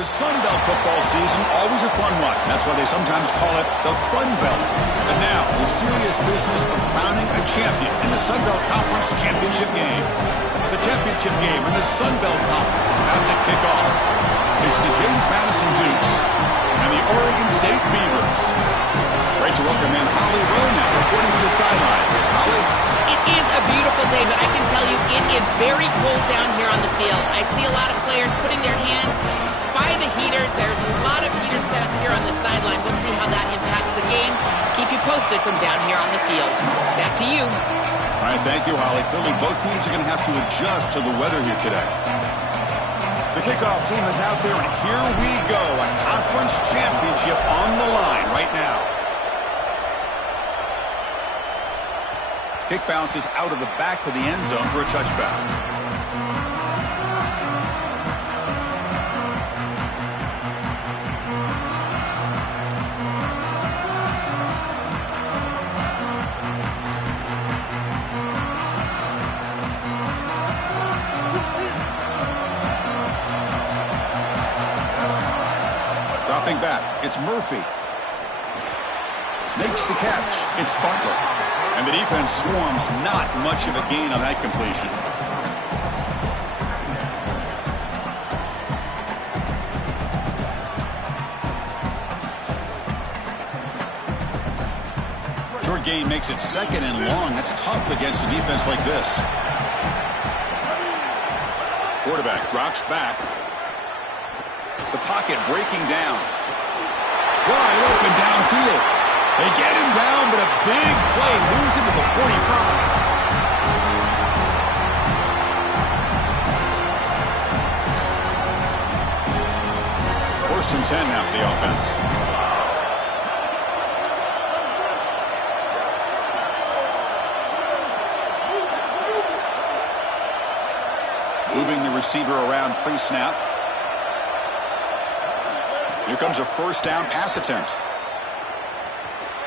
The Sun Belt football season, always a fun one. That's why they sometimes call it the Fun Belt. And now, the serious business of crowning a champion in the Sun Belt Conference championship game. The championship game in the Sun Belt Conference is about to kick off. It's the James Madison Dukes and the Oregon State Beavers. Great to welcome in Holly Rowe now, reporting from the sidelines. Holly? It is a beautiful day, but I can tell you it is very cold down here on the field. I see a lot of players putting their hands by the heaters. There's a lot of heaters set up here on the sideline. We'll see how that impacts the game. Keep you posted from down here on the field. Back to you. All right, thank you, Holly. Clearly, both teams are going to have to adjust to the weather here today. The kickoff team is out there, and here we go. A conference championship on the line right now. Kick bounces out of the back to the end zone for a touchback. Dropping back, it's Murphy. Makes the catch, it's Butler. And the defense swarms, not much of a gain on that completion. Short gain makes it second and long. That's tough against a defense like this. Quarterback drops back. The pocket breaking down. Wide open downfield. They get him down, but a big play moves into the 45. First and 10 now for the offense. Moving the receiver around pre-snap. Here comes a first down pass attempt.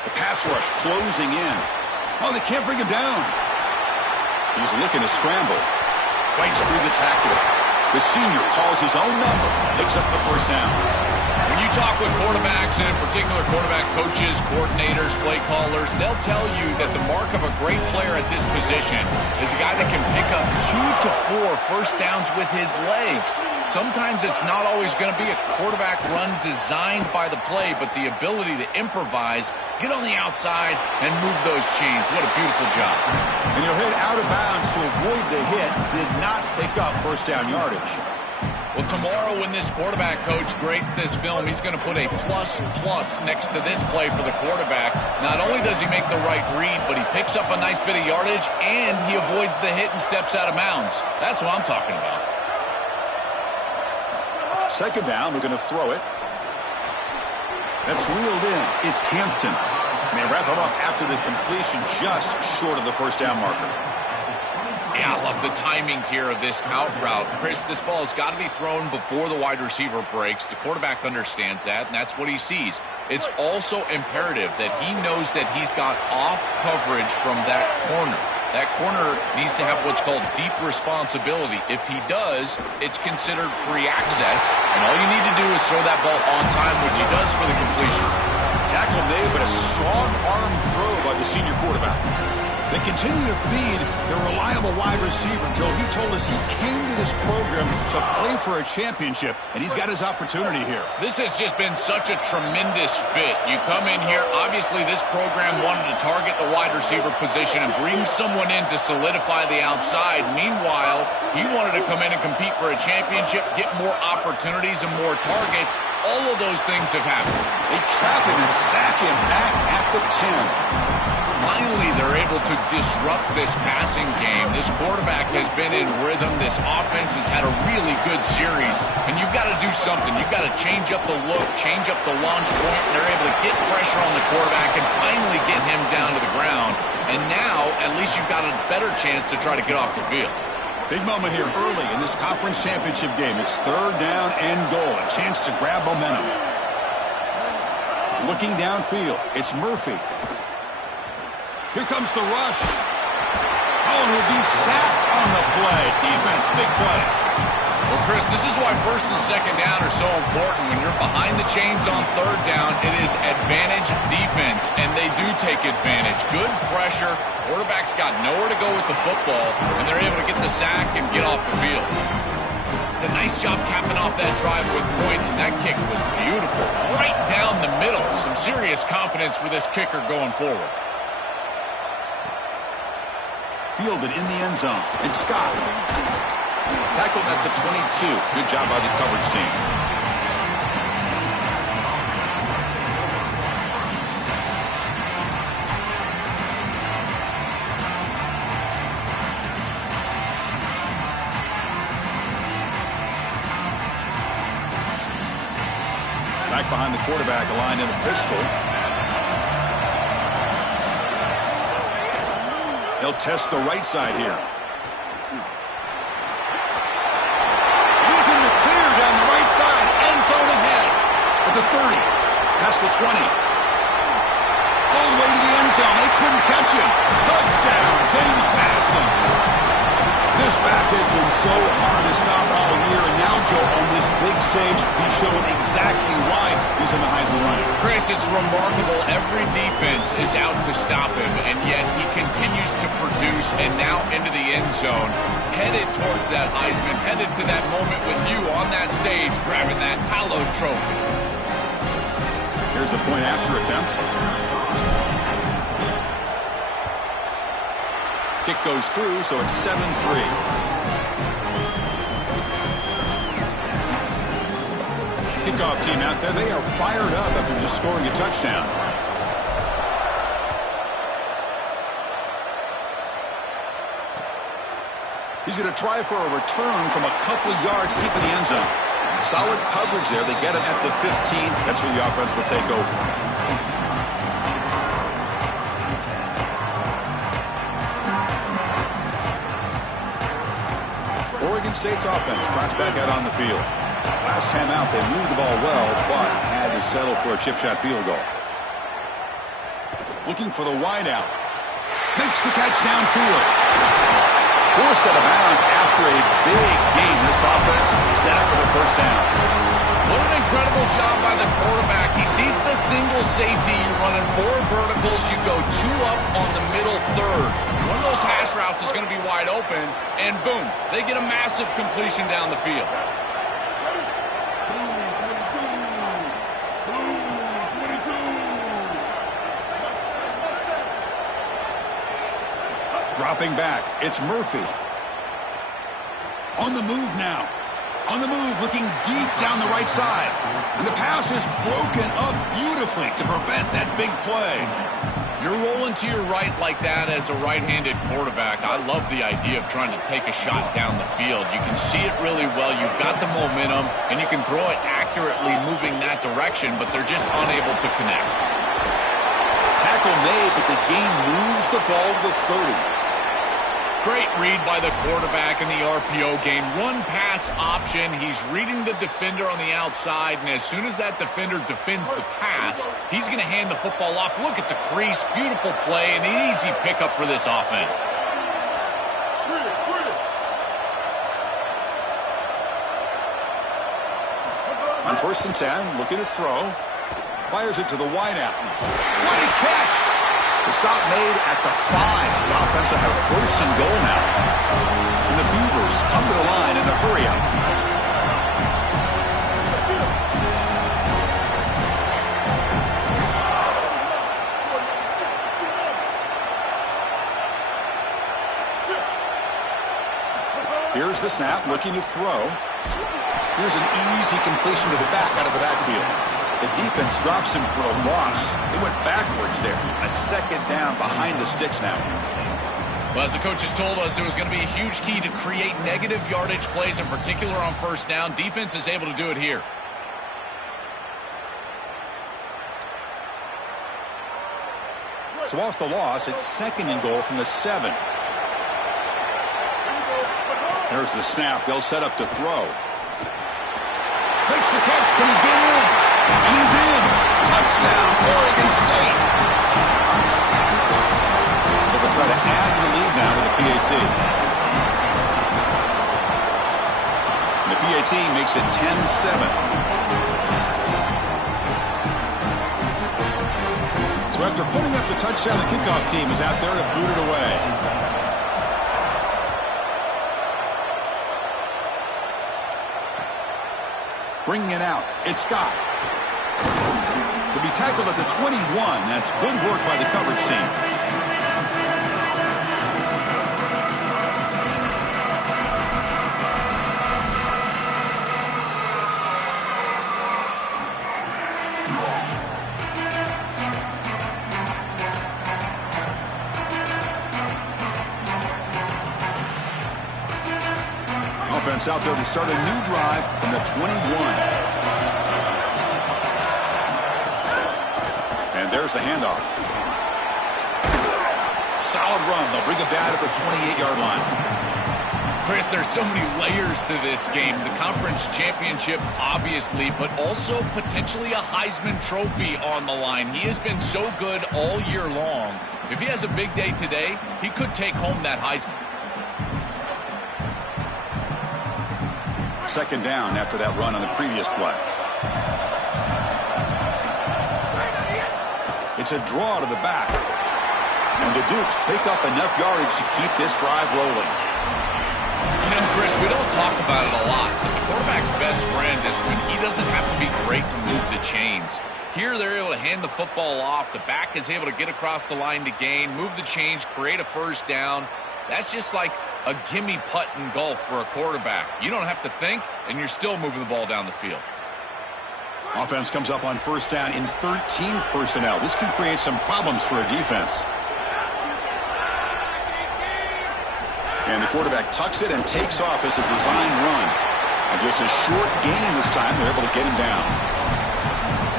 The pass rush closing in. Oh, they can't bring him down. He's looking to scramble. Fights through the tackle. The senior calls his own number. Picks up the first down. When you talk with quarterbacks, and in particular quarterback coaches, coordinators, play callers, they'll tell you that the mark of a great player at this position is a guy that can pick up 2 to 4 first downs with his legs. Sometimes it's not always going to be a quarterback run designed by the play, but the ability to improvise, get on the outside, and move those chains. What a beautiful job. And he'll hit out of bounds to avoid the hit. Did not pick up first down yardage. Well, tomorrow when this quarterback coach grades this film, he's going to put a plus next to this play for the quarterback. Not only does he make the right read, but he picks up a nice bit of yardage, and he avoids the hit and steps out of bounds. That's what I'm talking about. Second down, we're going to throw it. That's reeled in. It's Hampton. And they wrap him up after the completion just short of the first down marker. Yeah, I love the timing here of this out route. Chris, this ball has got to be thrown before the wide receiver breaks. The quarterback understands that, and that's what he sees. It's also imperative that he knows that he's got off coverage from that corner. That corner needs to have what's called deep responsibility. If he does, it's considered free access, and all you need to do is throw that ball on time, which he does for the completion. Tackle made, but a strong arm throw by the senior quarterback. They continue to feed their reliable wide receiver. Joe, he told us he came to this program to play for a championship, and he's got his opportunity here. This has just been such a tremendous fit. You come in here, obviously this program wanted to target the wide receiver position and bring someone in to solidify the outside. Meanwhile, he wanted to come in and compete for a championship, get more opportunities and more targets. All of those things have happened. They trap him and sack him back at the 10. Finally, they're able to disrupt this passing game. This quarterback has been in rhythm. This offense has had a really good series. And you've got to do something. You've got to change up the look, change up the launch point, and they're able to get pressure on the quarterback and finally get him down to the ground. And now, at least you've got a better chance to try to get off the field. Big moment here early in this conference championship game. It's third down and goal. A chance to grab momentum. Looking downfield, it's Murphy. Here comes the rush. Oh, and he'll be sacked on the play. Defense, big play. Well, Chris, this is why first and second down are so important. When you're behind the chains on third down, it is advantage defense, and they do take advantage. Good pressure. Quarterback's got nowhere to go with the football, and they're able to get the sack and get off the field. It's a nice job capping off that drive with points, and that kick was beautiful. Right down the middle. Some serious confidence for this kicker going forward. Fielded in the end zone. And Scott. Tackled at the 22. Good job by the coverage team. Back behind the quarterback, aligned in a pistol. He'll test the right side here. He's in the clear down the right side. End zone ahead. At the 30. Past the 20. All the way to the end zone. They couldn't catch him. Touchdown, James Madison. This back has been so hard to stop all year, and now, Joe, on this big stage, he's showing exactly why he's in the Heisman running. Chris, it's remarkable. Every defense is out to stop him, and yet he continues to produce, and now into the end zone, headed towards that Heisman, headed to that moment with you on that stage, grabbing that hallowed trophy. Here's the point after attempt. Kick goes through, so it's 7-3. Kickoff team out there, they are fired up after just scoring a touchdown. He's going to try for a return from a couple of yards deep in the end zone. Solid coverage there. They get him at the 15. That's where the offense will take over. Oregon State's offense trots back out on the field. Last time out, they moved the ball well, but had to settle for a chip shot field goal. Looking for the wideout. Makes the catch downfield. Forced out of bounds after a big game. This offense set up for the first down. What an incredible job by the quarterback. He sees the single safety. You're running 4 verticals. You go 2 up on the middle third. One of those hash routes is going to be wide open, and boom, they get a massive completion down the field. Dropping back, it's Murphy. On the move now. On the move, looking deep down the right side. And the pass is broken up beautifully to prevent that big play. You're rolling to your right like that as a right-handed quarterback. I love the idea of trying to take a shot down the field. You can see it really well. You've got the momentum, and you can throw it accurately moving that direction, but they're just unable to connect. Tackle made, but the game moves the ball to the 30. Great read by the quarterback in the RPO game. Run pass option. He's reading the defender on the outside, and as soon as that defender defends the pass, he's going to hand the football off. Look at the crease. Beautiful play and an easy pickup for this offense. On 1st and 10, looking to throw. Fires it to the wideout. What a catch! The stop made at the 5. The offense will have 1st and goal now. And the Beavers come to the line in the hurry up. Here's the snap, looking to throw. Here's an easy completion to the back out of the backfield. The defense drops him for a loss. They went backwards there. A 2nd down behind the sticks now. Well, as the coaches told us, it was going to be a huge key to create negative yardage plays, in particular on 1st down. Defense is able to do it here. So off the loss, it's 2nd and goal from the 7. There's the snap. They'll set up to throw. Makes the catch. Can he get in? And he's in. Touchdown, Oregon State. They'll try to add to the lead now with a PAT. And the PAT makes it 10-7. So after putting up the touchdown, the kickoff team is out there to boot it away. Bringing it out, it's Scott. He'll be tackled at the 21. That's good work by the coverage team. Offense out there to start a new drive from the 21. And there's the handoff. Solid run. They'll bring it back at the 28-yard line. Chris, there's so many layers to this game. The conference championship, obviously, but also potentially a Heisman Trophy on the line. He has been so good all year long. If he has a big day today, he could take home that Heisman. Second down after that run on the previous play. It's a draw to the back. And the Dukes pick up enough yardage to keep this drive rolling. And Chris, we don't talk about it a lot, but the quarterback's best friend is when he doesn't have to be great to move the chains. Here they're able to hand the football off. The back is able to get across the line to gain, move the chains, create a first down. That's just like a gimme putt in golf for a quarterback. You don't have to think, and you're still moving the ball down the field. Offense comes up on first down in 13 personnel. This can create some problems for a defense. And the quarterback tucks it and takes off as a design run. And just a short gain this time, they're able to get him down.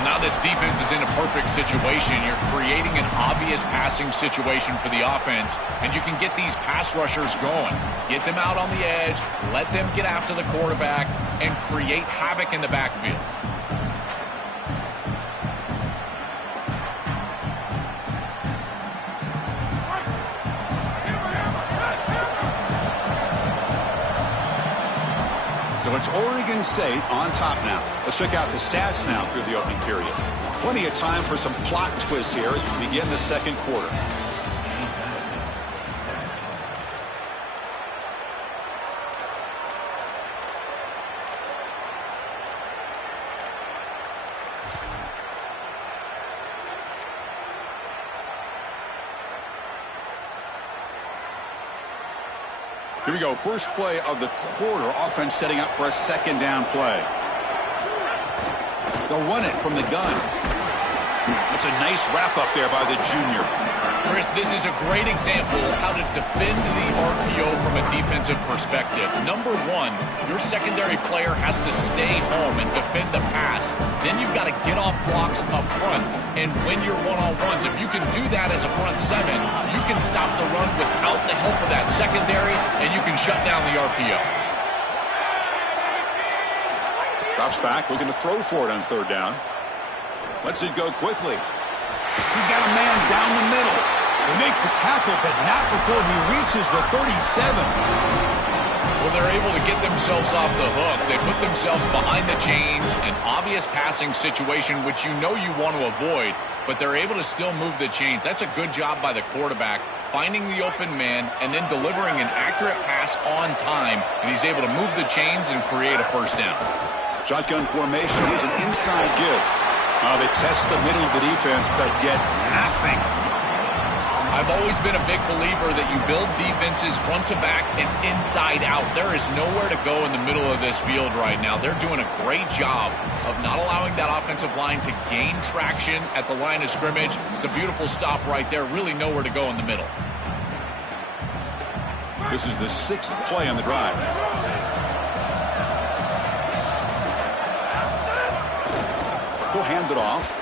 Now this defense is in a perfect situation. You're creating an obvious passing situation for the offense, and you can get these pass rushers going. Get them out on the edge, let them get after the quarterback, and create havoc in the backfield. So it's Oregon State on top now. Let's check out the stats now through the opening period. Plenty of time for some plot twists here as we begin the second quarter. Here we go. First play of the quarter. Offense setting up for a second down play. They'll run it from the gun. That's a nice wrap up there by the junior. Chris, this is a great example of how to defend the RPO from a defensive perspective. Number one, your secondary player has to stay home and defend the pass. Then you've got to get off blocks up front and win your one-on-ones. If you can do that as a front seven, you can stop the run without the help of that secondary, and you can shut down the RPO. Drops back, looking to throw for it on third down. Lets it go quickly. He's got a man down the middle. They make the tackle, but not before he reaches the 37. Well, they're able to get themselves off the hook. They put themselves behind the chains, an obvious passing situation, which you know you want to avoid, but they're able to still move the chains. That's a good job by the quarterback, finding the open man and then delivering an accurate pass on time, and he's able to move the chains and create a first down. Shotgun formation. Here's an inside give. They test the middle of the defense, but get nothing. I've always been a big believer that you build defenses front to back and inside out. There is nowhere to go in the middle of this field right now. They're doing a great job of not allowing that offensive line to gain traction at the line of scrimmage. It's a beautiful stop right there. Really nowhere to go in the middle. This is the sixth play on the drive. He'll hand it off.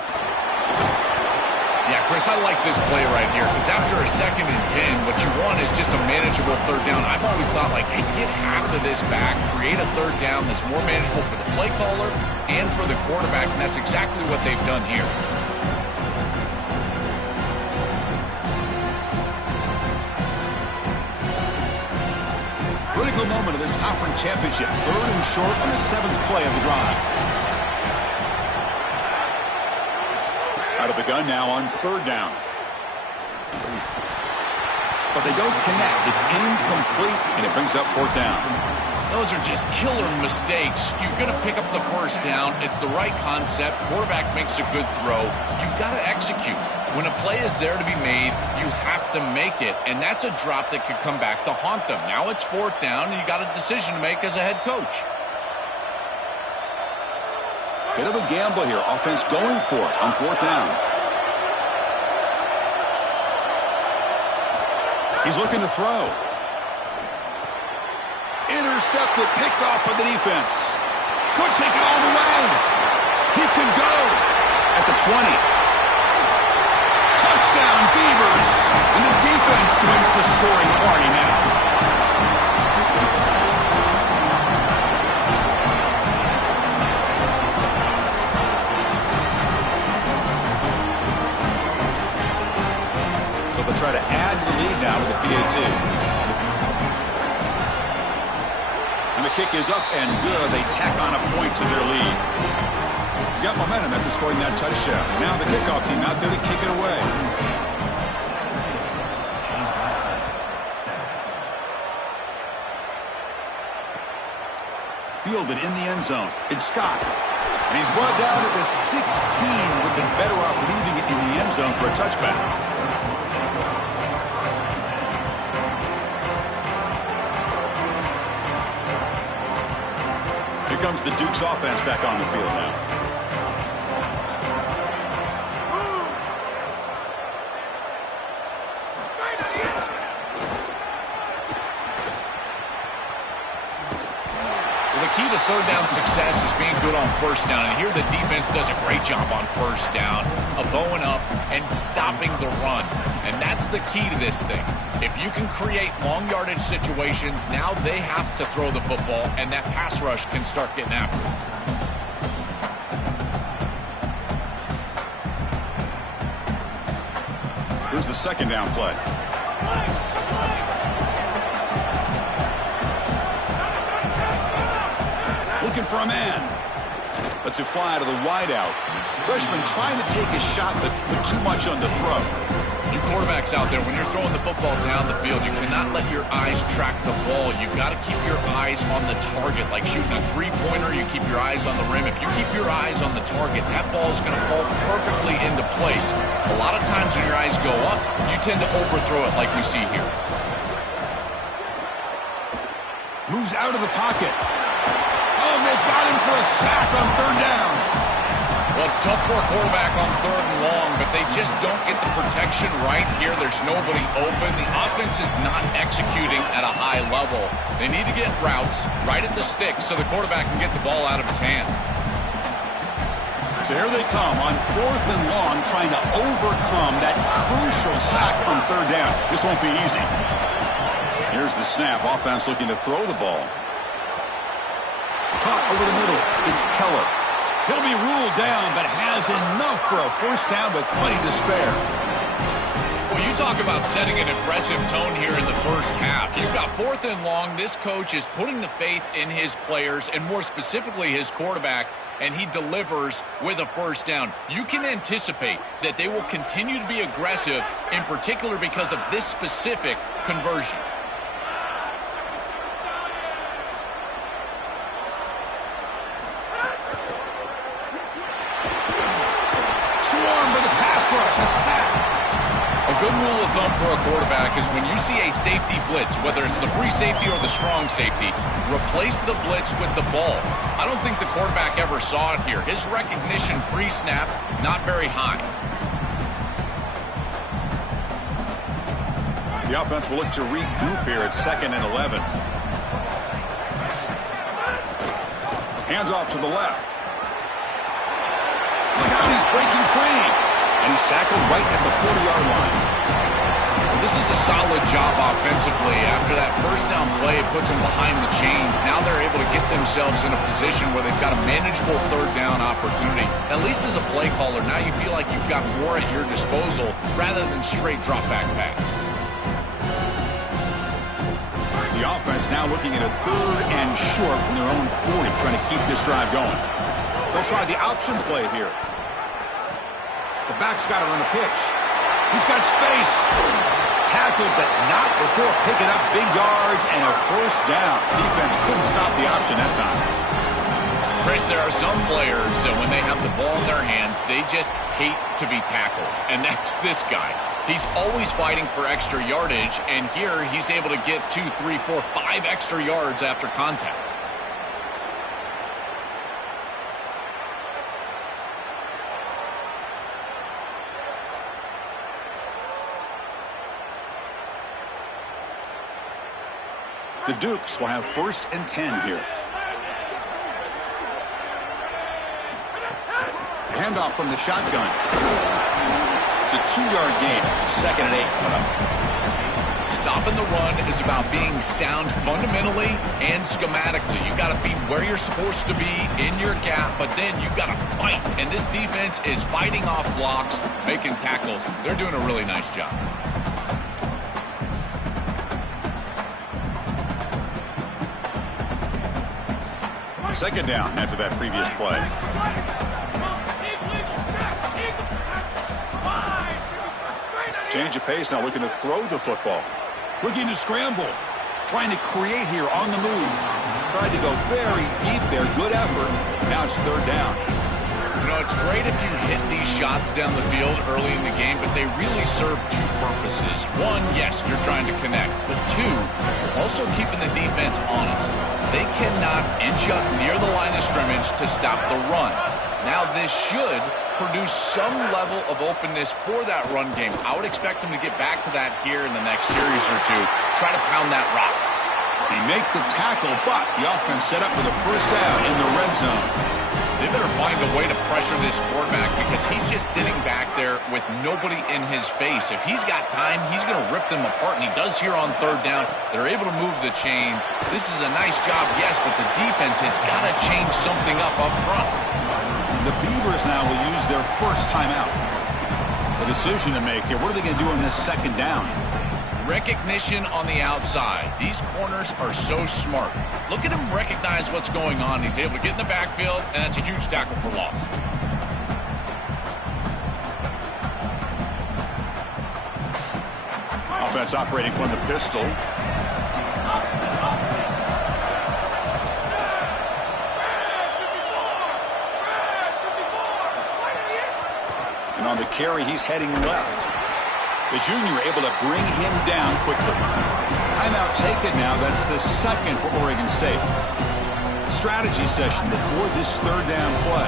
Yeah, Chris, I like this play right here because after a 2nd and 10, what you want is just a manageable third down. I've always thought, like, hey, get half of this back, create a third down that's more manageable for the play caller and for the quarterback, and that's exactly what they've done here. Critical moment moment of this conference championship. 3rd and short on the 7th play of the drive. Out of the gun now on 3rd down. But they don't connect. It's incomplete, and it brings up 4th down. Those are just killer mistakes. You're going to pick up the 1st down. It's the right concept. Quarterback makes a good throw. You've got to execute. When a play is there to be made, you have to make it, and that's a drop that could come back to haunt them. Now it's 4th down, and you got a decision to make as a head coach. Bit of a gamble here. Offense going for it on 4th down. He's looking to throw. Intercepted, picked off by the defense. Could take it all the way. He can go at the 20. Touchdown, Beavers. And the defense joins the scoring party now. So they'll try to add to the lead now with the PAT. And the kick is up and good. They tack on a point to their lead. Got momentum after scoring that touchdown. Now the kickoff team out there to kick it away. Fielded in the end zone. It's Scott. And he's brought down at the 16. Would be better off leaving it in the end zone for a touchback. Here comes the Duke's offense back on the field now. The key to 3rd down success is being good on 1st down. And here the defense does a great job on 1st down of bowing up and stopping the run. And that's the key to this thing. If you can create long yardage situations, now they have to throw the football, and that pass rush can start getting after it. Here's the 2nd down play. Looking for a man. Lets it fly to the wideout. Freshman trying to take a shot, but put too much on the throw. You quarterbacks out there, when you're throwing the football down the field, you cannot let your eyes track the ball. You've got to keep your eyes on the target. Like shooting a 3-pointer, you keep your eyes on the rim. If you keep your eyes on the target, that ball is going to fall perfectly into place. A lot of times when your eyes go up, you tend to overthrow it like we see here. Moves out of the pocket. Oh, they've got him for a sack on 3rd down. Well, it's tough for a quarterback on 3rd and long, but they just don't get the protection right here. There's nobody open. The offense is not executing at a high level. They need to get routes right at the stick so the quarterback can get the ball out of his hands. So here they come on 4th and long, trying to overcome that crucial sack on 3rd down. This won't be easy. Here's the snap. Offense looking to throw the ball. Caught over the middle. It's Keller. He'll be ruled down, but has enough for a 1st down with plenty to spare. Well, you talk about setting an aggressive tone here in the 1st half. You've got 4th and long. This coach is putting the faith in his players, and more specifically his quarterback, and he delivers with a 1st down. You can anticipate that they will continue to be aggressive, in particular because of this specific conversion. Swarmed by the pass rush, a sack. A good rule of thumb for a quarterback is when you see a safety blitz, whether it's the free safety or the strong safety, replace the blitz with the ball. I don't think the quarterback ever saw it here. His recognition pre-snap, not very high. The offense will look to regroup here at 2nd and 11. Hands off to the left. Look out, he's breaking free. And he's tackled right at the 40-yard line. This is a solid job offensively. After that 1st down play, it puts them behind the chains. Now they're able to get themselves in a position where they've got a manageable 3rd down opportunity. At least as a play caller, now you feel like you've got more at your disposal rather than straight drop-back pass. The offense now now looking at a 3rd and short from their own 40, trying to keep this drive going. They'll try the option play here. The back's got it on the pitch. He's got space. Tackled, but not before picking up big yards and a first down. Defense couldn't stop the option that time. Chris, there are some players that when they have the ball in their hands, they just hate to be tackled. And that's this guy. He's always fighting for extra yardage, and here he's able to get 2, 3, 4, 5 extra yards after contact. The Dukes will have 1st and 10 here. Handoff from the shotgun. It's a 2-yard gain. 2nd and 8 coming up. Stopping the run is about being sound fundamentally and schematically. You got to be where you're supposed to be in your gap, but then you got to fight. And this defense is fighting off blocks, making tackles. They're doing a really nice job. 2nd down after that previous play. Change of pace now, looking to throw the football. Looking to scramble. Trying to create here on the move. Tried to go very deep there. Good effort. Now it's 3rd down. You know, it's great if you hit these shots down the field early in the game, but they really serve 2 purposes. 1, yes, you're trying to connect. But 2, also keeping the defense honest. They cannot inch up near the line of scrimmage to stop the run. Now, this should produce some level of openness for that run game. I would expect them to get back to that here in the next series or 2. Try to pound that rock. They make the tackle, but the offense set up with a first down in the red zone. They better find a way to pressure this quarterback because he's just sitting back there with nobody in his face. If he's got time, he's going to rip them apart, and he does here on 3rd down. They're able to move the chains. This is a nice job, yes, but the defense has got to change something up front. The Beavers now will use their first timeout. A decision to make here. What are they going to do on this 2nd down? Recognition on the outside. These corners are so smart. Look at him recognize what's going on. He's able to get in the backfield, and that's a huge tackle for loss. Offense operating from the pistol. And on the carry, he's heading left. The junior able to bring him down quickly. Timeout taken now. That's the 2nd for Oregon State. Strategy session before this 3rd down play.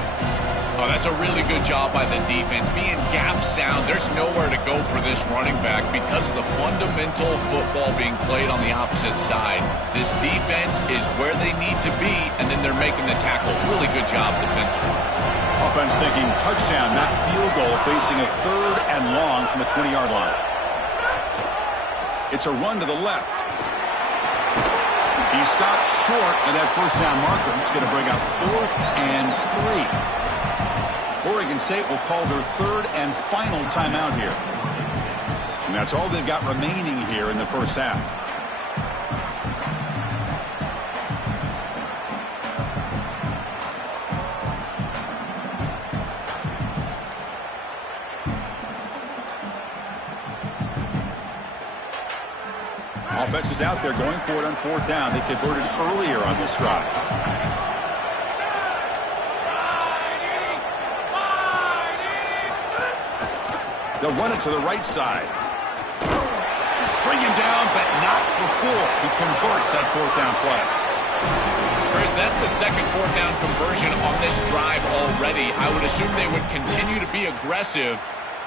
Oh, that's a really good job by the defense. Being gap sound, there's nowhere to go for this running back because of the fundamental football being played on the opposite side. This defense is where they need to be, and then they're making the tackle. Really good job defensively. Offense thinking touchdown, not field goal, facing a 3rd and long from the 20-yard line. It's a run to the left. He stopped short of that first down marker. It's going to bring up 4th and 3. Oregon State will call their 3rd and final timeout here. And that's all they've got remaining here in the first half. Offense is out there going for it on 4th down. They converted earlier on this drive. They'll run it to the right side. Bring him down, but not before he converts that 4th down play. Chris, that's the 2nd 4th down conversion on this drive already. I would assume they would continue to be aggressive.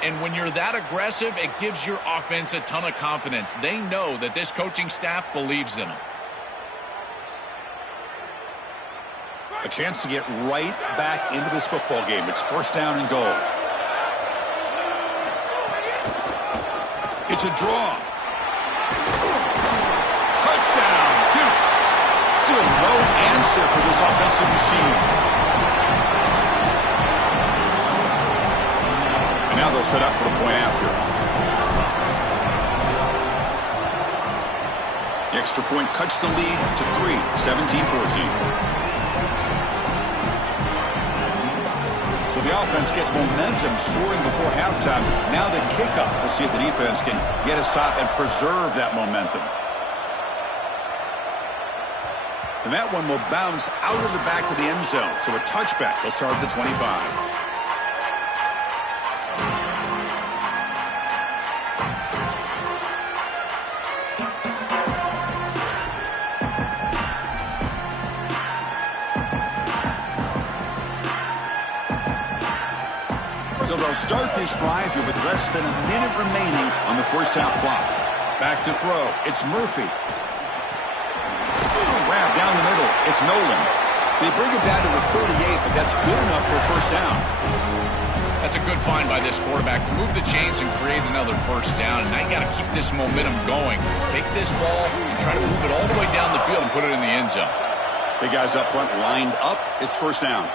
And when you're that aggressive, it gives your offense a ton of confidence. They know that this coaching staff believes in them. A chance to get right back into this football game. It's 1st down and goal. It's a draw. Touchdown, Dukes. Still no answer for this offensive machine. Now they'll set up for the point after. The extra point cuts the lead to 3, 17-14. So the offense gets momentum scoring before halftime. Now the kickoff. We'll see if the defense can get a stop and preserve that momentum. And that one will bounce out of the back of the end zone. So a touchback. They'll start at the 25. So they'll start this drive here with less than a minute remaining on the first half clock. Back to throw. It's Murphy. Grab down the middle. It's Nolan. They bring it down to the 38, but that's good enough for a first down. That's a good find by this quarterback to move the chains and create another first down. And now you got to keep this momentum going. Take this ball and try to move it all the way down the field and put it in the end zone. The guys up front lined up. It's first down.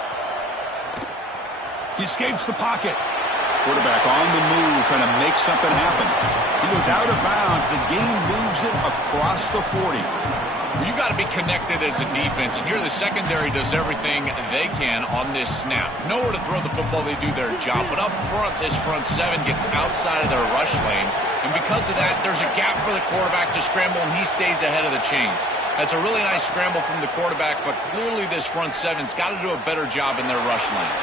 He escapes the pocket. Quarterback on the move, trying to make something happen. He goes out of bounds. The game moves it across the 40. Well, you got to be connected as a defense, and here the secondary does everything they can on this snap. Nowhere to throw the football, they do their job. But up front, this front seven gets outside of their rush lanes, and because of that, there's a gap for the quarterback to scramble, and he stays ahead of the chains. That's a really nice scramble from the quarterback, but clearly this front seven's got to do a better job in their rush lanes.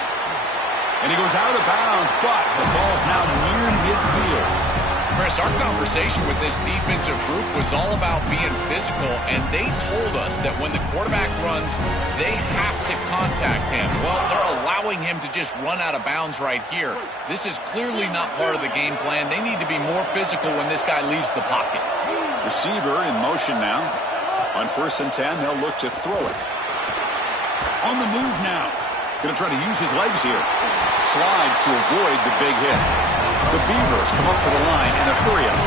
And he goes out of bounds, but the ball's now near midfield. Chris, our conversation with this defensive group was all about being physical, and they told us that when the quarterback runs, they have to contact him. Well, they're allowing him to just run out of bounds right here. This is clearly not part of the game plan. They need to be more physical when this guy leaves the pocket. Receiver in motion now. On 1st and 10, they'll look to throw it. On the move now. Going to try to use his legs here. Slides to avoid the big hit. The Beavers come up to the line in a hurry-up.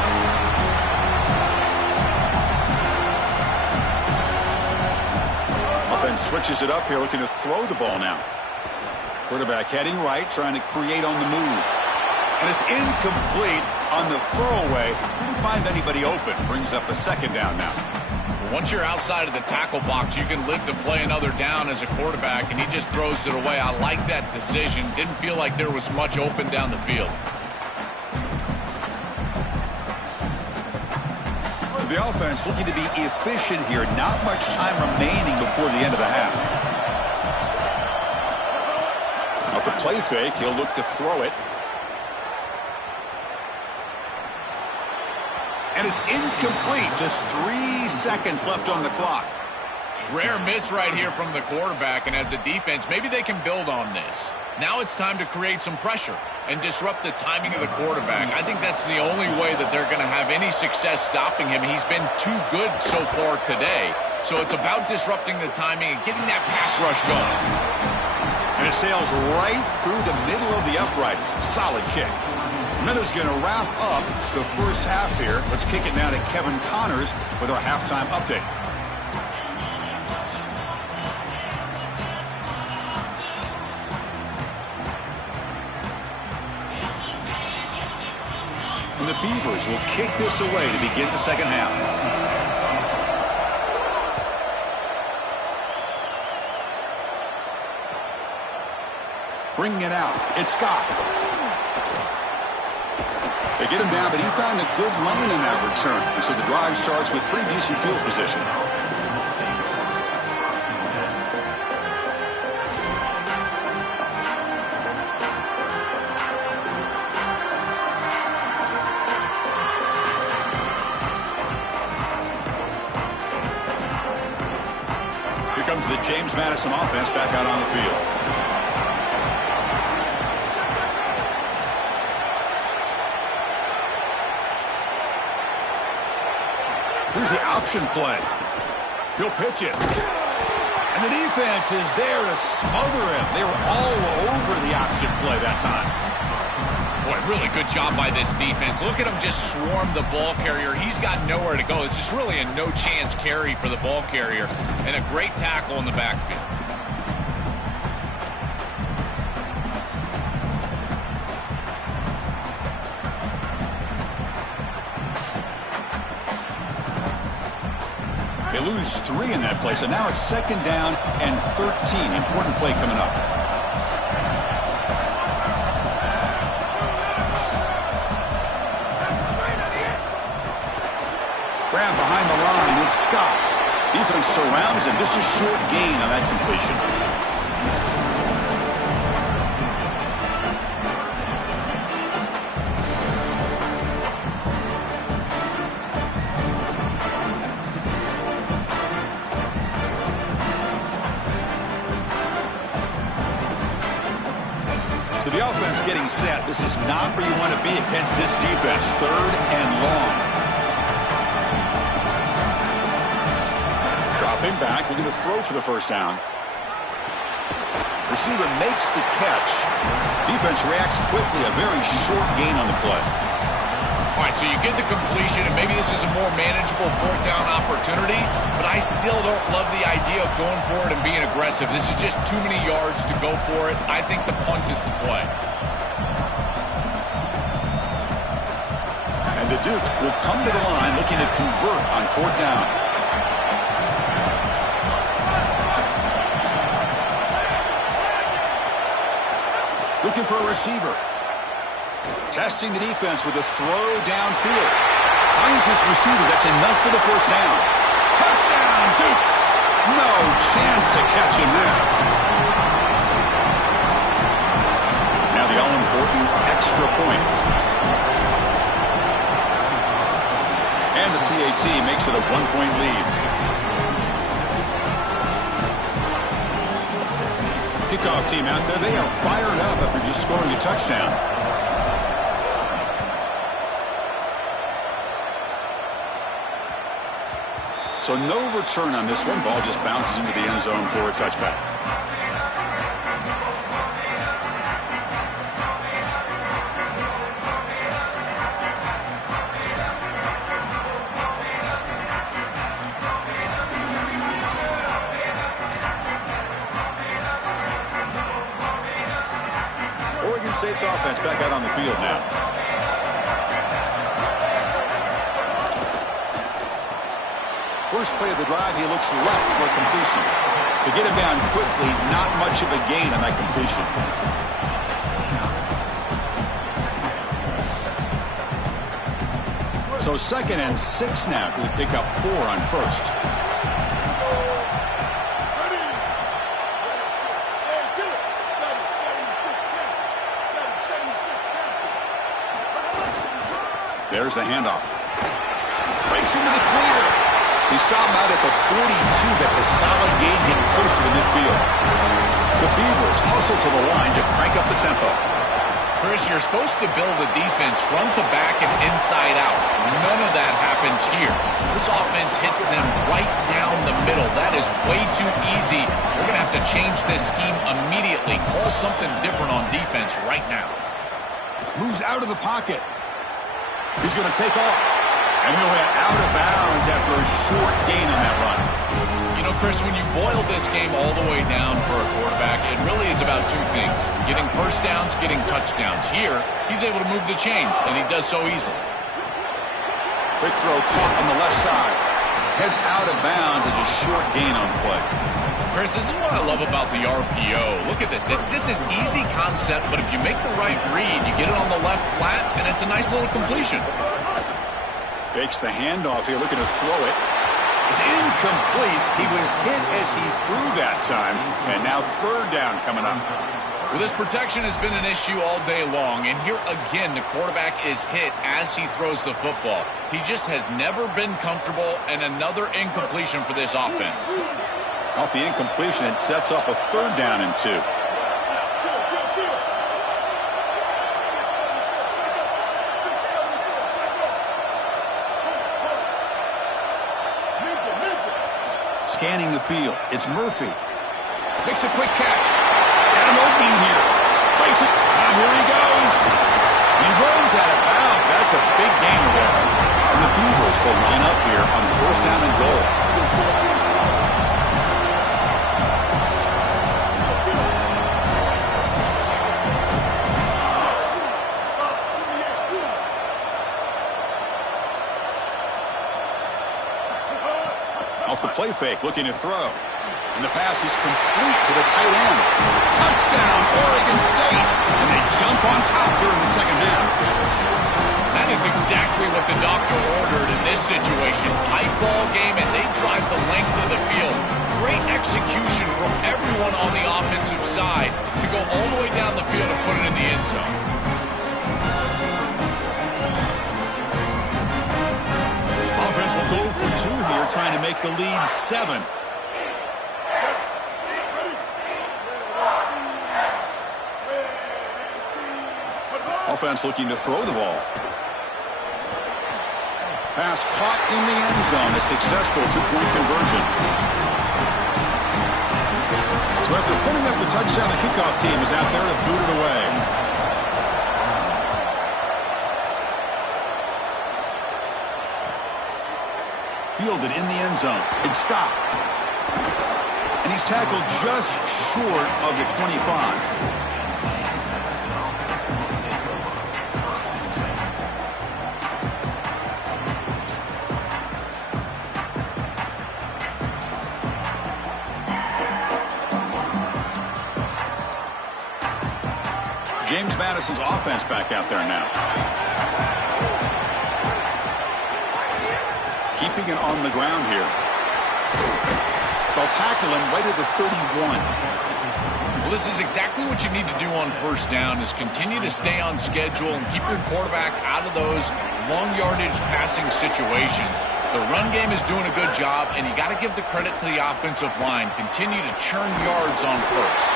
Offense switches it up here, looking to throw the ball now. Quarterback heading right, trying to create on the move. And it's incomplete on the throwaway. Didn't find anybody open. Brings up a second down now. Once you're outside of the tackle box, you can live to play another down as a quarterback, and he just throws it away. I like that decision. Didn't feel like there was much open down the field. So the offense looking to be efficient here. Not much time remaining before the end of the half. Off the play fake, he'll look to throw it. And it's incomplete. Just 3 seconds left on the clock. Rare miss right here from the quarterback, and as a defense, maybe they can build on this. Now it's time to create some pressure and disrupt the timing of the quarterback. I think that's the only way that they're going to have any success stopping him. He's been too good so far today. So it's about disrupting the timing and getting that pass rush going. And it sails right through the middle of the uprights. Solid kick. Minnows going to wrap up the first half here. Let's kick it now to Kevin Connors with our halftime update. And the Beavers will kick this away to begin the second half. Bringing it out. It's Scott. They get him down, but he found a good lane in that return. And so the drive starts with pretty decent field position. Here comes the James Madison offense back out on the field. Here's the option play. He'll pitch it. And the defense is there to smother him. They were all over the option play that time. Boy, really good job by this defense. Look at him just swarm the ball carrier. He's got nowhere to go. It's just really a no-chance carry for the ball carrier. And a great tackle in the backfield. They lose 3 in that play, so now it's 2nd down and 13. Important play coming up. Grab behind the line. It's Scott. Defense surrounds him. Just a short gain on that completion. So the offense getting set. This is not where you want to be against this defense. 3rd and long. Dropping back, looking to throw for the 1st down. Receiver makes the catch. Defense reacts quickly. A very short gain on the play. All right, so you get the completion, and maybe this is a more manageable 4th down opportunity, but I still don't love the idea of going for it and being aggressive. This is just too many yards to go for it. I think the punt is the play. And the Duke will come to the line looking to convert on 4th down. Looking for a receiver. Testing the defense with a throw downfield. Finds his receiver. That's enough for the 1st down. Touchdown, Dukes. No chance to catch him there. Now the all-important extra point. And the PAT makes it a 1-point lead. Kickoff team out there. They are fired up after just scoring a touchdown. So no return on this one. Ball just bounces into the end zone for a touchback. Oregon State's offense back out on the field now. First play of the drive, he looks left for a completion. To get him down quickly, not much of a gain on that completion. So 2nd and 6 now. We pick up 4 on 1st. There's the handoff. Breaks into the clear. He stopped out at the 42. That's a solid gain getting closer to midfield. The Beavers hustle to the line to crank up the tempo. Chris, you're supposed to build a defense front to back and inside out. None of that happens here. This offense hits them right down the middle. That is way too easy. They're going to have to change this scheme immediately. Call something different on defense right now. Moves out of the pocket. He's going to take off. And he'll hit out of bounds after a short gain on that run. You know, Chris, when you boil this game all the way down for a quarterback, it really is about 2 things. Getting 1st downs, getting touchdowns. Here, he's able to move the chains, and he does so easily. Quick throw caught on the left side. Heads out of bounds as a short gain on the play. Chris, this is what I love about the RPO. Look at this. It's just an easy concept, but if you make the right read, you get it on the left flat, and it's a nice little completion. Fakes the handoff here, looking to throw it. It's incomplete. He was hit as he threw that time, and now 3rd down coming up. Well, this protection has been an issue all day long, and here again, the quarterback is hit as he throws the football. He just has never been comfortable, and another incompletion for this offense. Off the incompletion, it sets up a 3rd down and 2. Scanning the field. It's Murphy. Makes a quick catch. Got an opening here. Breaks it. And here he goes. He runs out of bounds. That's a big gain there. And the Beavers will line up here on 1st down and goal. Off the play fake, looking to throw. And the pass is complete to the tight end. Touchdown, Oregon State. And they jump on top here in the second half. That is exactly what the doctor ordered in this situation. Tight ball game, and they drive the length of the field. Great execution from everyone on the offensive side to go all the way down the field and put it in the end zone. Offense will go for 2 here, trying to make the lead 7. Offense looking to throw the ball. Pass caught in the end zone. A successful 2-point conversion. So after putting up a touchdown, the kickoff team is out there to boot it away. Fielded in the end zone. Big stop. And he's tackled just short of the 25. James Madison's offense back out there now. Keeping it on the ground here. They'll tackle him right at the 31. Well, this is exactly what you need to do on first down, is continue to stay on schedule and keep your quarterback out of those long yardage passing situations. The run game is doing a good job, and you got to give the credit to the offensive line. Continue to churn yards on first.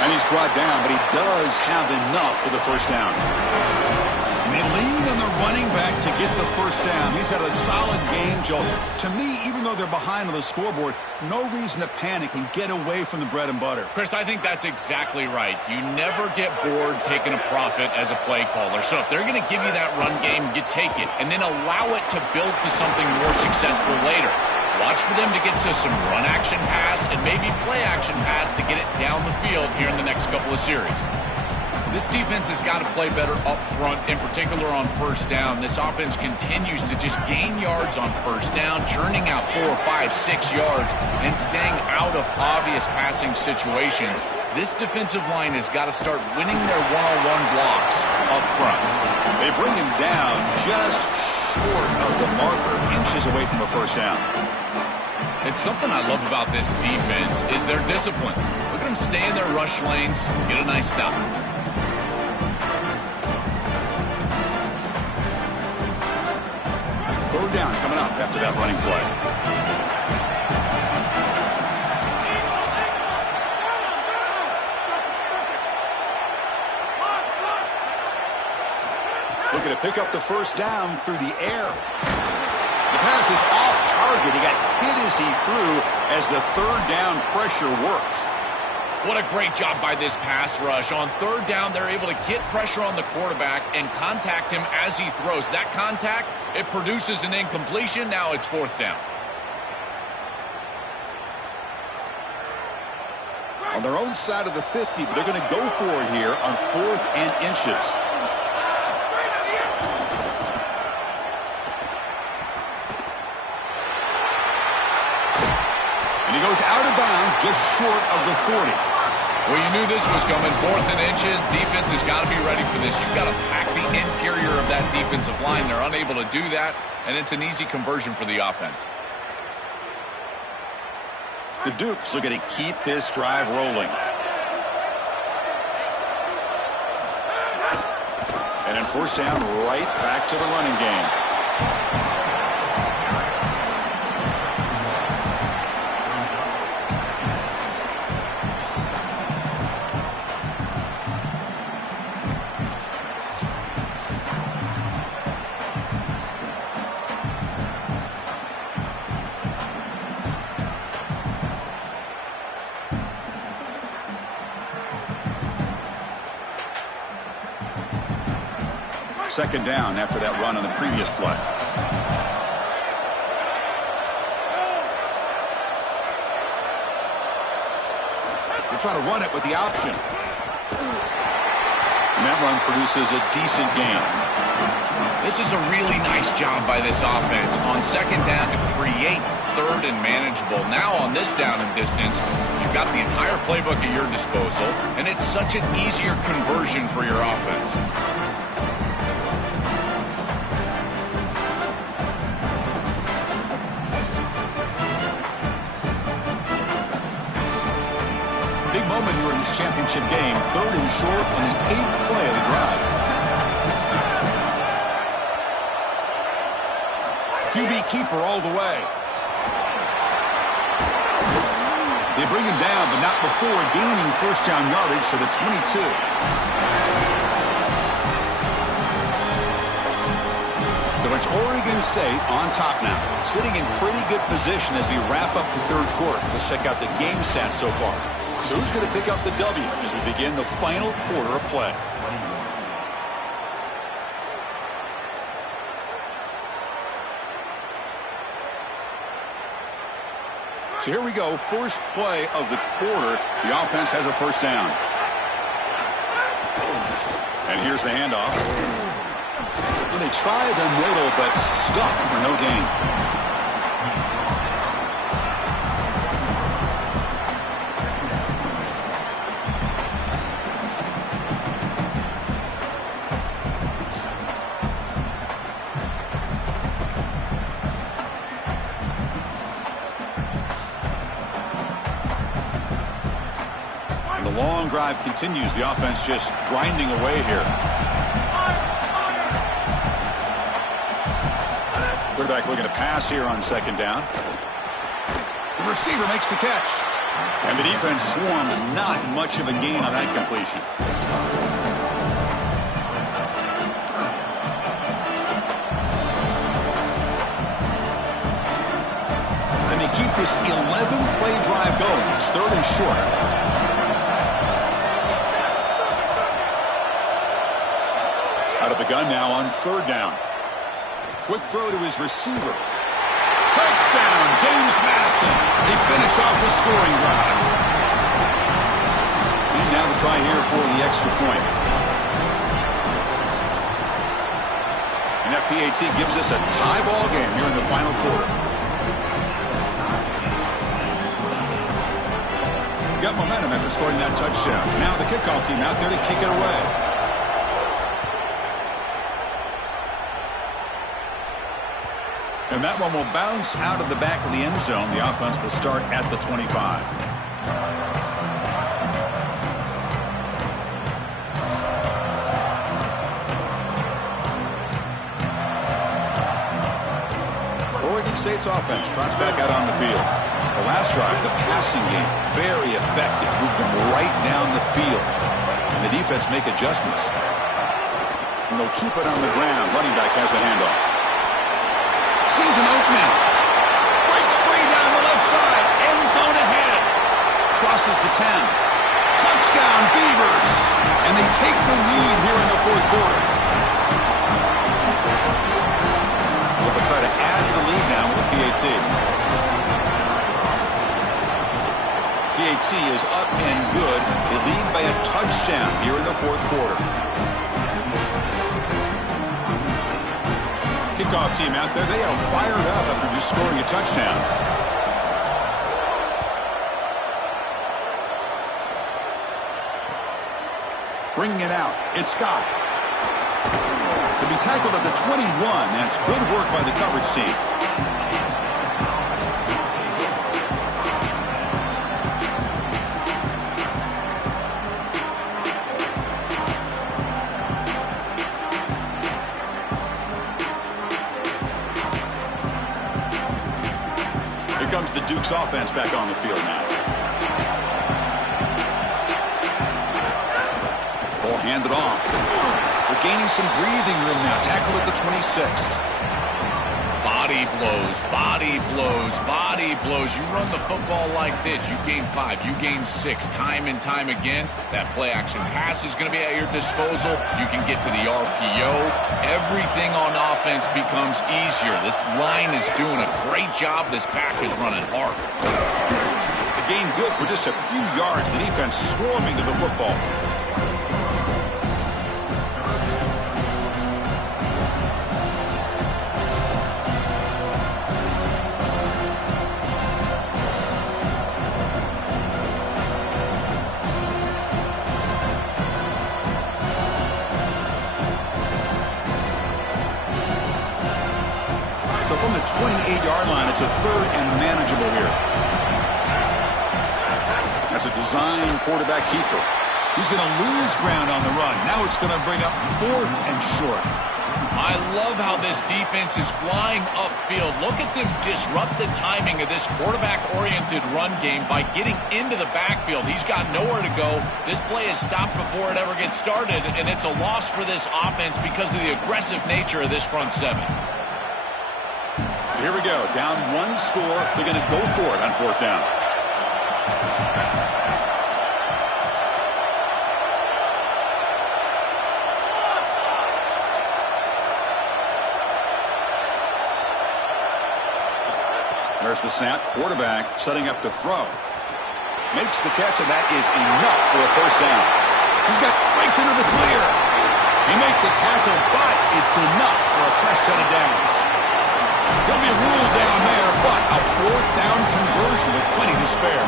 And he's brought down, but he does have enough for the first down. And they lean on the running back to get the first down. He's had a solid game, Joe. To me, even though they're behind on the scoreboard, no reason to panic and get away from the bread and butter. Chris, I think that's exactly right. You never get bored taking a profit as a play caller. So if they're going to give you that run game, you take it. And then allow it to build to something more successful later. Watch for them to get to some run action pass and maybe play action pass to get it down the field here in the next couple of series. This defense has got to play better up front, in particular on first down. This offense continues to just gain yards on first down, churning out 4, 5, 6 yards, and staying out of obvious passing situations. This defensive line has got to start winning their one-on-one blocks up front. They bring him down just short of the marker, inches away from a first down. It's something I love about this defense is their discipline. Look at them stay in their rush lanes, get a nice stop. Third down coming up after that running play. Looking to pick up the first down through the air. The pass is off target. He got hit as he threw as the third down pressure works. What a great job by this pass rush. On third down, they're able to get pressure on the quarterback and contact him as he throws. That contact, it produces an incompletion. Now it's fourth down. On their own side of the 50, but they're going to go for it here on 4th and inches. And he goes out of bounds just short of the 40. Well, you knew this was coming. 4th and inches. Defense has got to be ready for this. You've got to pack the interior of that defensive line. They're unable to do that, and it's an easy conversion for the offense. The Dukes are going to keep this drive rolling. And then first down, right back to the running game. Second down after that run on the previous play. They'll try to run it with the option. And that run produces a decent gain. This is a really nice job by this offense on second down to create 3rd and manageable. Now on this down and distance, you've got the entire playbook at your disposal, and it's such an easier conversion for your offense. Big moment here in this championship game. 3rd and short on the 8th play of the drive. QB keeper all the way. They bring him down, but not before gaining first down yardage to the 22. So it's Oregon State on top now, sitting in pretty good position as we wrap up the 3rd quarter. Let's check out the game stats so far. So who's going to pick up the W as we begin the final quarter of play? So here we go, first play of the quarter. The offense has a first down. And here's the handoff. Well, they try the middle, but stuck for no gain. Long drive continues. The offense just grinding away here. Quarterback looking to pass here on 2nd down. The receiver makes the catch. And the defense swarms. Not much of a gain on that completion. And they keep this 11-play drive going. It's 3rd and short. Out of the gun now on 3rd down. Quick throw to his receiver. Touchdown, James Madison. They finish off the scoring drive. And now the try here for the extra point. And that PAT gives us a tie ball game here in the final quarter. Got momentum after scoring that touchdown. Now the kickoff team out there to kick it away. And that one will bounce out of the back of the end zone. The offense will start at the 25. Oregon State's offense trots back out on the field. The last drive, the passing game, very effective. Moved them right down the field. And the defense make adjustments. And they'll keep it on the ground. Running back has the handoff. Sees an opening. Breaks free down the left side. End zone ahead. Crosses the 10. Touchdown, Beavers. And they take the lead here in the 4th quarter. They'll try to add to the lead now with a PAT. PAT is up and good. They lead by a touchdown here in the 4th quarter. Kickoff team out there, they are fired up after just scoring a touchdown. Bringing it out, it's Scott. To be tackled at the 21, that's good work by the coverage team. Comes the Duke's offense back on the field now. Ball handed off. We're gaining some breathing room now. Tackle at the 26. Body blows, body blows, body blows. You run the football like this, you gain 5, you gain 6, time and time again. That play action pass is going to be at your disposal. You can get to the RPO. Everything on offense becomes easier. This line is doing a great job. This back is running hard. The gain good for just a few yards. The defense swarming to the football. to third and manageable here. That's a design quarterback keeper. He's going to lose ground on the run. Now it's going to bring up fourth and short. I love how this defense is flying upfield. Look at them disrupt the timing of this quarterback-oriented run game by getting into the backfield. He's got nowhere to go. This play is stopped before it ever gets started, and it's a loss for this offense because of the aggressive nature of this front seven. So here we go. Down one score. They're going to go for it on fourth down. There's the snap. Quarterback setting up to throw. Makes the catch, and that is enough for a first down. Breaks into the clear. He made the tackle, but it's enough for a fresh set of downs. He'll be ruled down there, but a fourth down conversion with plenty to spare.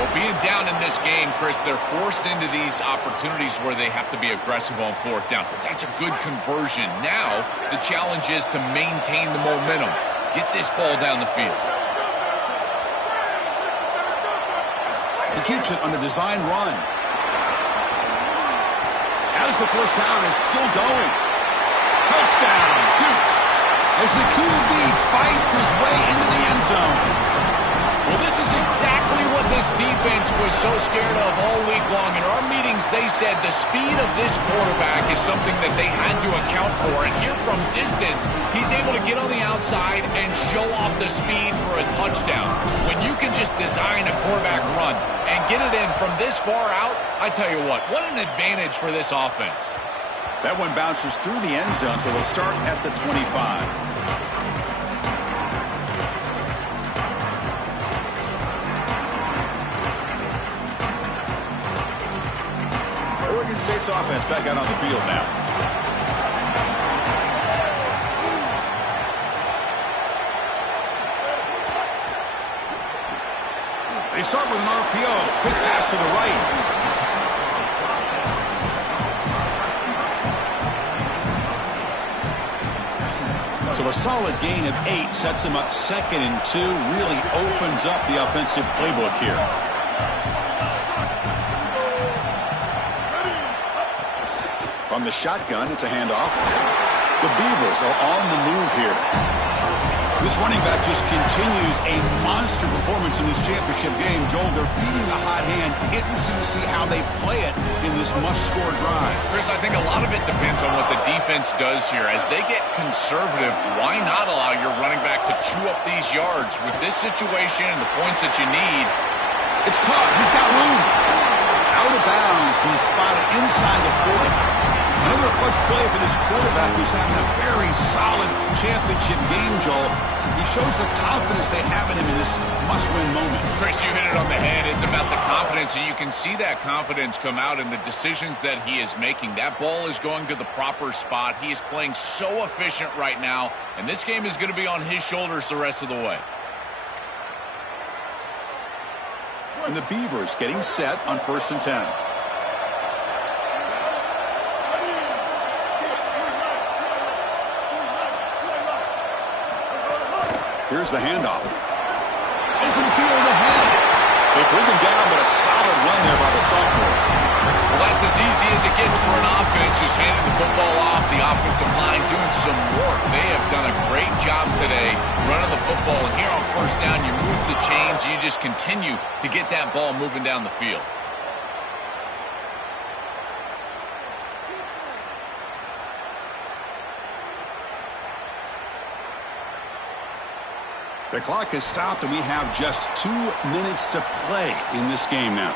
Well, being down in this game, Chris, they're forced into these opportunities where they have to be aggressive on fourth down. But that's a good conversion. Now, the challenge is to maintain the momentum. Get this ball down the field. He keeps it on the design run. As the first down is still going. Touchdown, Dukes. As the QB fights his way into the end zone. Well, this is exactly what this defense was so scared of all week long. In our meetings, they said the speed of this quarterback is something that they had to account for. And here from distance, he's able to get on the outside and show off the speed for a touchdown. When you can just design a quarterback run and get it in from this far out, I tell you what an advantage for this offense. That one bounces through the end zone, so they'll start at the 25. Oregon State's offense back out on the field now. They start with an RPO. Quick pass to the right. So a solid gain of 8 sets him up 2nd and 2. Really opens up the offensive playbook here. From the shotgun, it's a handoff. The Beavers are on the move here. This running back just continues a monster performance in this championship game. Joel, they're feeding the hot hand. Interesting to see how they play it in this must-score drive. Chris, I think a lot of it depends on what the defense does here. As they get conservative, why not allow your running back to chew up these yards? With this situation and the points that you need. It's caught. He's got room. Out of bounds. He's spotted inside the 40. Another clutch play for this quarterback who's having a very solid championship game, Joel. He shows the confidence they have in him in this must-win moment. Chris, you hit it on the head. It's about the confidence, and you can see that confidence come out in the decisions that he is making. That ball is going to the proper spot. He is playing so efficient right now, and this game is going to be on his shoulders the rest of the way. And the Beavers getting set on 1st and 10. Here's the handoff. Open field ahead. They bring him down, but a solid run there by the sophomore. Well, that's as easy as it gets for an offense, just handing the football off. The offensive line doing some work. They have done a great job today running the football. And here on 1st down, you move the chains. You just continue to get that ball moving down the field. The clock has stopped, and we have just 2 minutes to play in this game now.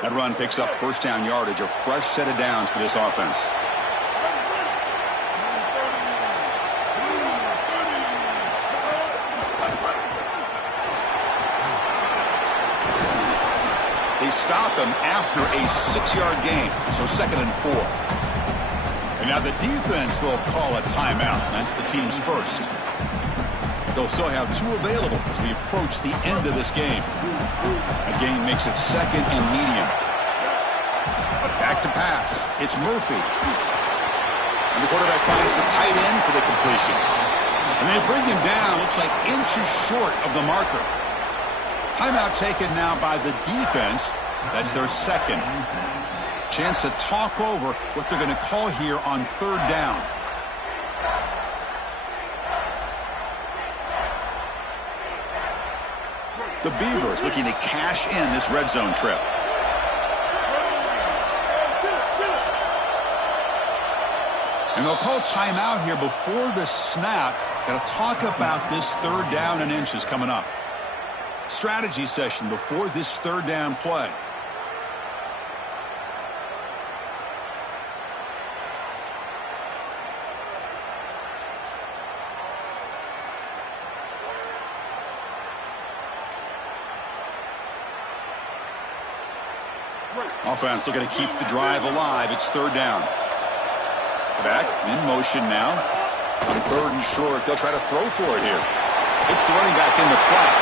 That run picks up 1st down yardage, a fresh set of downs for this offense. They stop him after a 6-yard gain, so 2nd and 4. And now the defense will call a timeout. That's the team's first. They'll still have 2 available as we approach the end of this game. A gain makes it 2nd and medium. Back to pass. It's Murphy. And the quarterback finds the tight end for the completion. And they bring him down. Looks like inches short of the marker. Timeout taken now by the defense. That's their 2nd. Chance to talk over what they're going to call here on 3rd down. The Beavers looking to cash in this red zone trip. And they'll call timeout here before the snap. Got to talk about this 3rd down and inches coming up. Strategy session before this 3rd down play. Offense looking to keep the drive alive. It's 3rd down. Back in motion now. On 3rd and short, they'll try to throw for it here. It's the running back in the flat.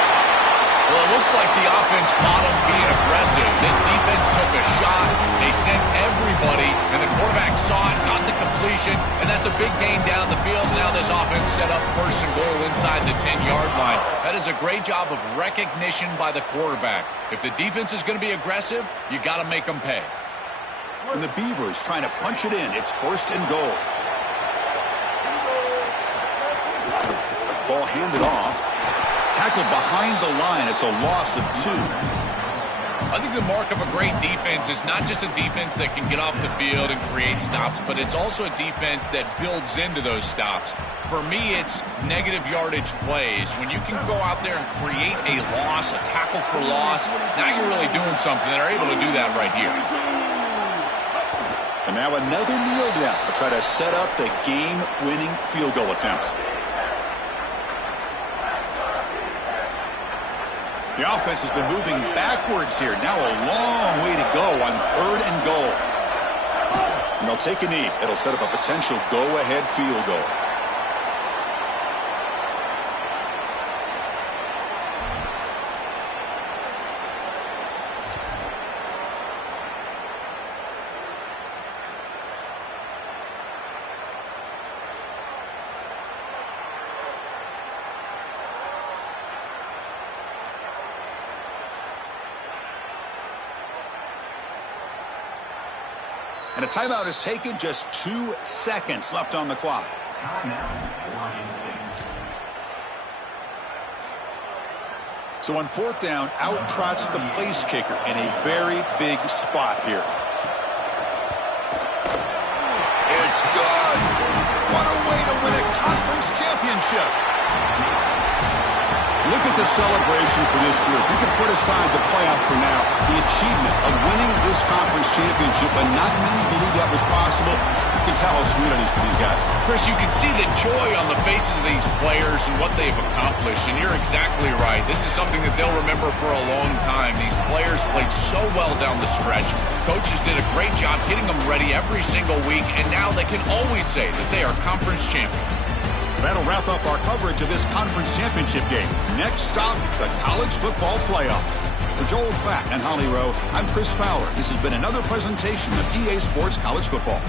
Well, it looks like the offense caught him being aggressive. This defense took a shot. They sent everybody, and the quarterback saw it, got the completion, and that's a big gain down the field. Now this offense set up 1st and goal inside the 10-yard line. That is a great job of recognition by the quarterback. If the defense is going to be aggressive, you got to make them pay. And the Beavers trying to punch it in. It's 1st and goal. Ball handed off. Tackled behind the line. It's a loss of 2. I think the mark of a great defense is not just a defense that can get off the field and create stops, but it's also a defense that builds into those stops. For me, it's negative yardage plays. When you can go out there and create a loss, a tackle for loss, now you're really doing something. They're able to do that right here. And now another kneel down to try to set up the game-winning field goal attempt. The offense has been moving backwards here. Now a long way to go on 3rd and goal. And they'll take a knee. It'll set up a potential go-ahead field goal. And a timeout is taken. Just 2 seconds left on the clock. So on 4th down, out trots the place kicker in a very big spot here. It's good. What a way to win a conference championship. Look at the celebration for this group. You can put aside the playoff for now. The achievement of winning this conference championship, but not many believe that was possible. You can tell how sweet it is for these guys. Chris, you can see the joy on the faces of these players and what they've accomplished, and you're exactly right. This is something that they'll remember for a long time. These players played so well down the stretch. Coaches did a great job getting them ready every single week, and now they can always say that they are conference champions. That'll wrap up our coverage of this conference championship game. Next stop, the college football playoff. For Joel Klatt and Holly Rowe, I'm Chris Fowler. This has been another presentation of EA Sports College Football.